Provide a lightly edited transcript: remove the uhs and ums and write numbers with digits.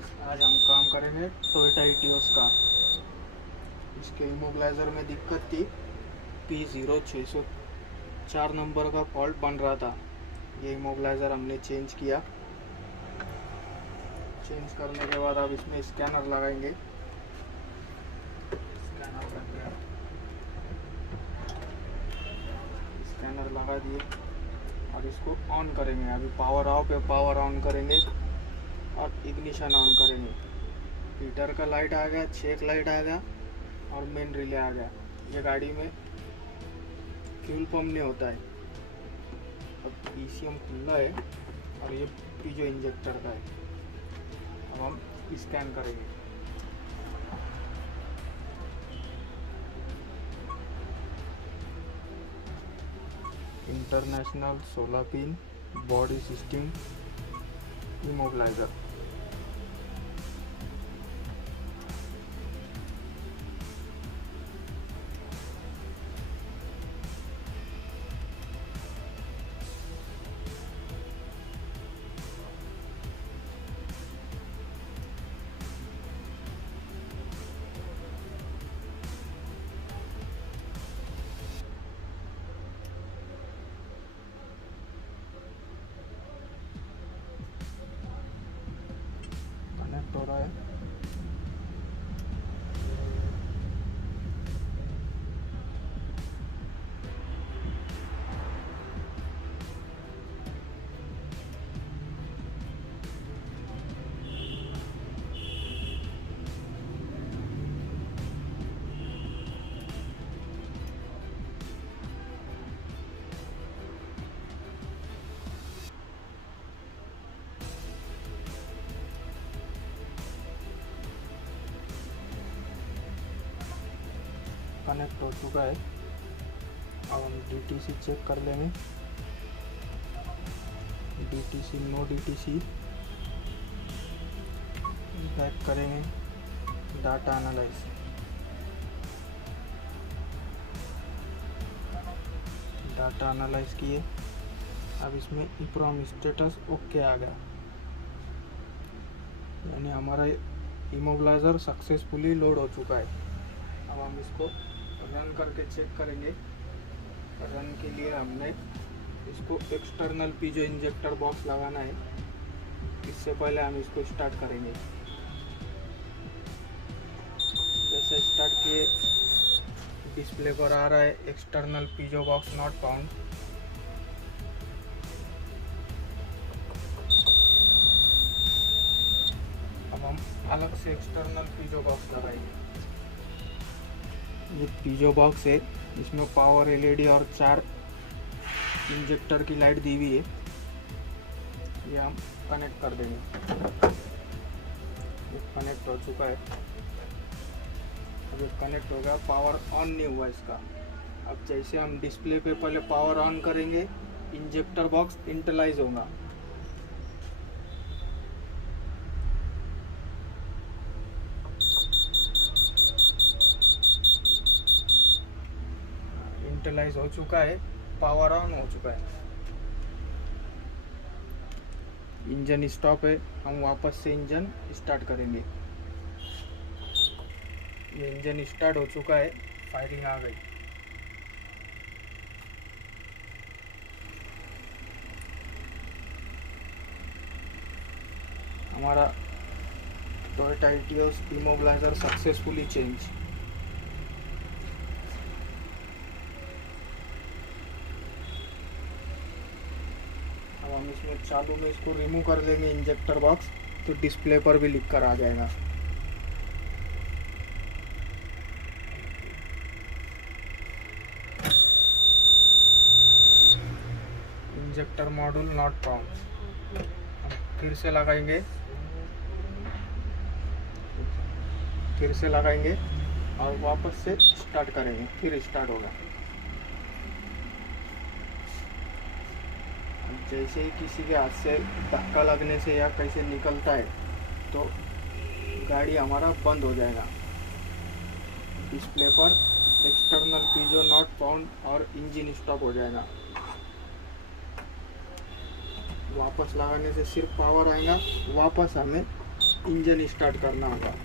Friends, आज हम काम करेंगे टोयोटा इटियोस का। इसके इमोबिलाइज़र में दिक्कत थी, P0604 नंबर का फॉल्ट बन रहा था। ये इमोबिलाइज़र हमने चेंज किया। चेंज करने के बाद अब इसमें स्कैनर लगाएंगे। स्कैनर लगा दिए और इसको ऑन करेंगे। अभी पावर ऑफ पे पावर ऑन करेंगे और इग्निशन ऑन करेंगे। हीटर का लाइट आ गया, चेक लाइट आ गया और मेन रिले आ गया। ये गाड़ी में फ्यूल पंप नहीं होता है। अब PCM खुला है और ये पीजो इंजेक्टर का है। अब हम स्कैन करेंगे। International 16 pin body system immobiliser. Connect हो रहा है। कनेक्ट हो चुका है। अब हम DTC चेक कर लेंगे। DTC नो DTC बैक करेंगे। Data analyse. डाटा एनालाइज किए। अब इसमें EEPROM स्टेटस ओके आ गया, यानी हमारा इमोबिलाइज़र सक्सेसफुली लोड हो चुका है। अब हम इसको रन करके चेक करेंगे। रन के लिए हमने इसको एक्सटर्नल पीजो इंजेक्टर बॉक्स लगाना है। इससे पहले हम इसको स्टार्ट करेंगे। जैसे स्टार्ट किए, डिस्प्ले पर आ रहा है external piezo box not found. अब हम अलग से एक्सटर्नल पीजो बॉक्स लगाएंगे। ये पीजो बॉक्स है, इसमें पावर LED और 4 इंजेक्टर की लाइट दी हुई है। ये हम कनेक्ट कर देंगे। ये कनेक्ट हो चुका है। अब ये कनेक्ट हो गया, पावर ऑन नहीं हुआ इसका। अब जैसे हम डिस्प्ले पे पहले पावर ऑन करेंगे, इंजेक्टर बॉक्स इंटरलाइज होगा। इंटरलाइज हो चुका है, पावर ऑन हो चुका है। इंजन स्टॉप है, हम वापस से इंजन स्टार्ट करेंगे। ये इंजन स्टार्ट हो चुका है, फायरिंग आ गई। हमारा Toyota Etios immobiliser successfully change. अब हम इसमें चालू में इसको रिमूव कर देंगे इंजेक्टर बॉक्स, तो डिस्प्ले पर भी लिख कर आ जाएगा। Injector module not found. फिर से लगाएंगे, और वापस से स्टार्ट करेंगे, फिर स्टार्ट होगा। जैसे ही किसी के हाथ से धक्का लगने से या कैसे निकलता है तो गाड़ी हमारा बंद हो जाएगा। डिस्प्ले पर एक्सटर्नल पीजो नॉट फाउंड और इंजन स्टॉप हो जाएगा। वापस लगाने से सिर्फ पावर आएगा, वापस हमें इंजन स्टार्ट करना होगा।